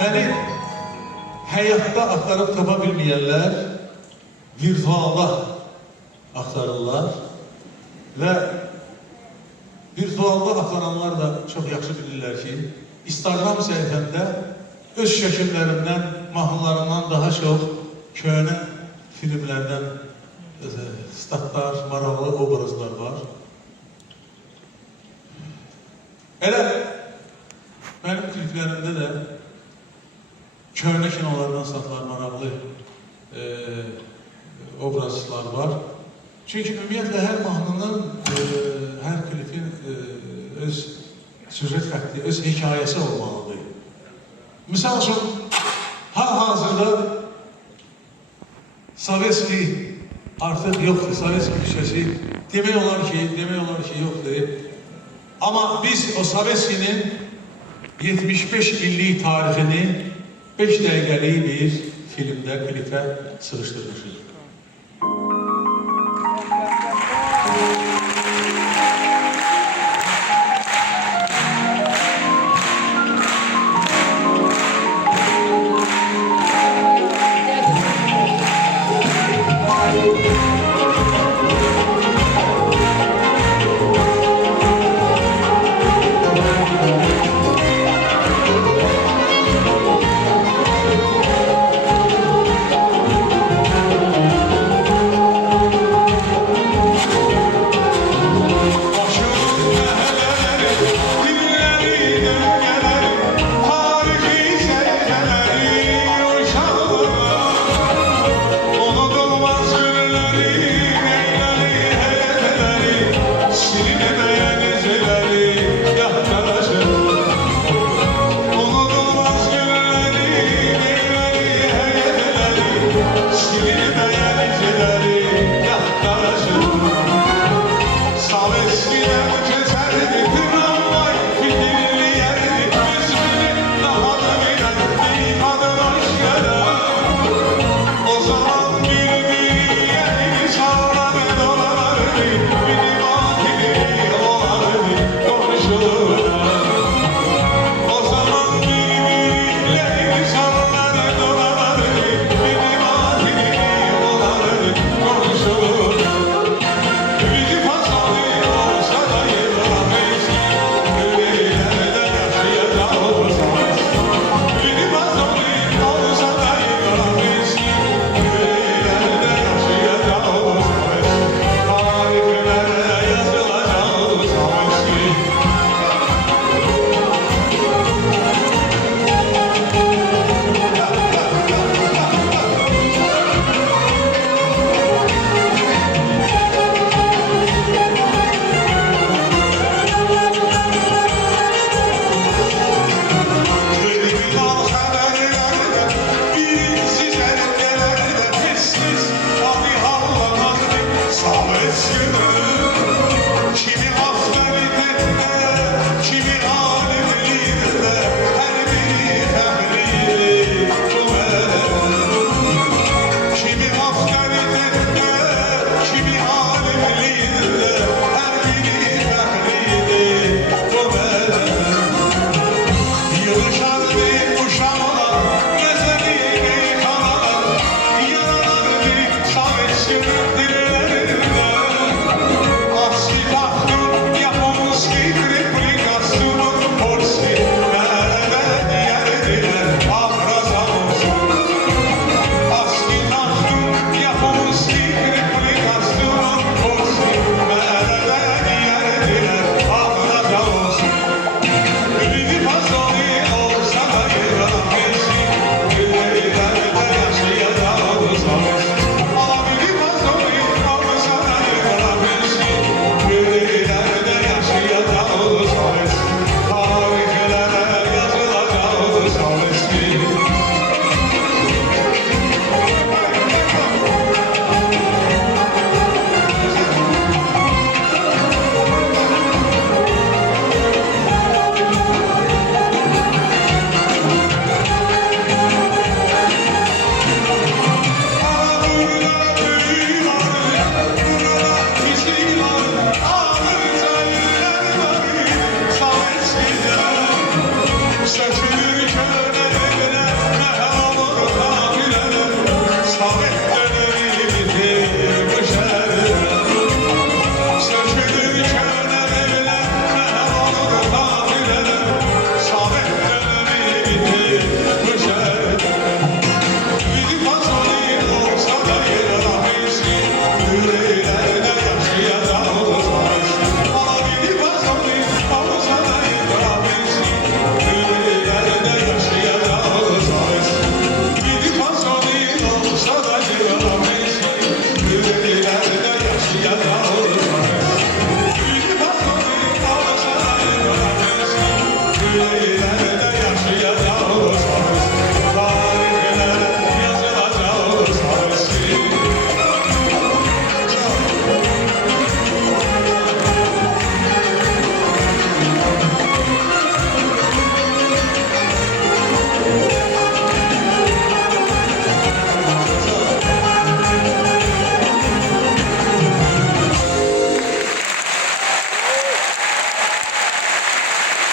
Beni hayatta aktarıp tapa bilməyənlər virtualda aktarırlar ve virtualda aktaranlar da çok yaxşı bilirlər ki, Instagram səhifəmdə öz şəkillərimdən, mahnılarımdan daha çox köhnə filmlərdən statlar, maraqlı obrazlar var. Elə benim kliplərimdə də köhnə kinolardan satılan maraqlı obrazlar var. Çünkü ümumiyyətlə hər mahnının, hər klipin öz süjet xətti, öz hekayəsi olmalıdır. Misal üçün, hal-hazırda Sovetski artıq yoxdur, Sovetski düşəsi demək olar ki, yoxdur. Amma biz o Sovetskinin 75 illik tarixini 5 dəqiqəlik bir filmdə, klipə sığışdırmışıq. Yılışar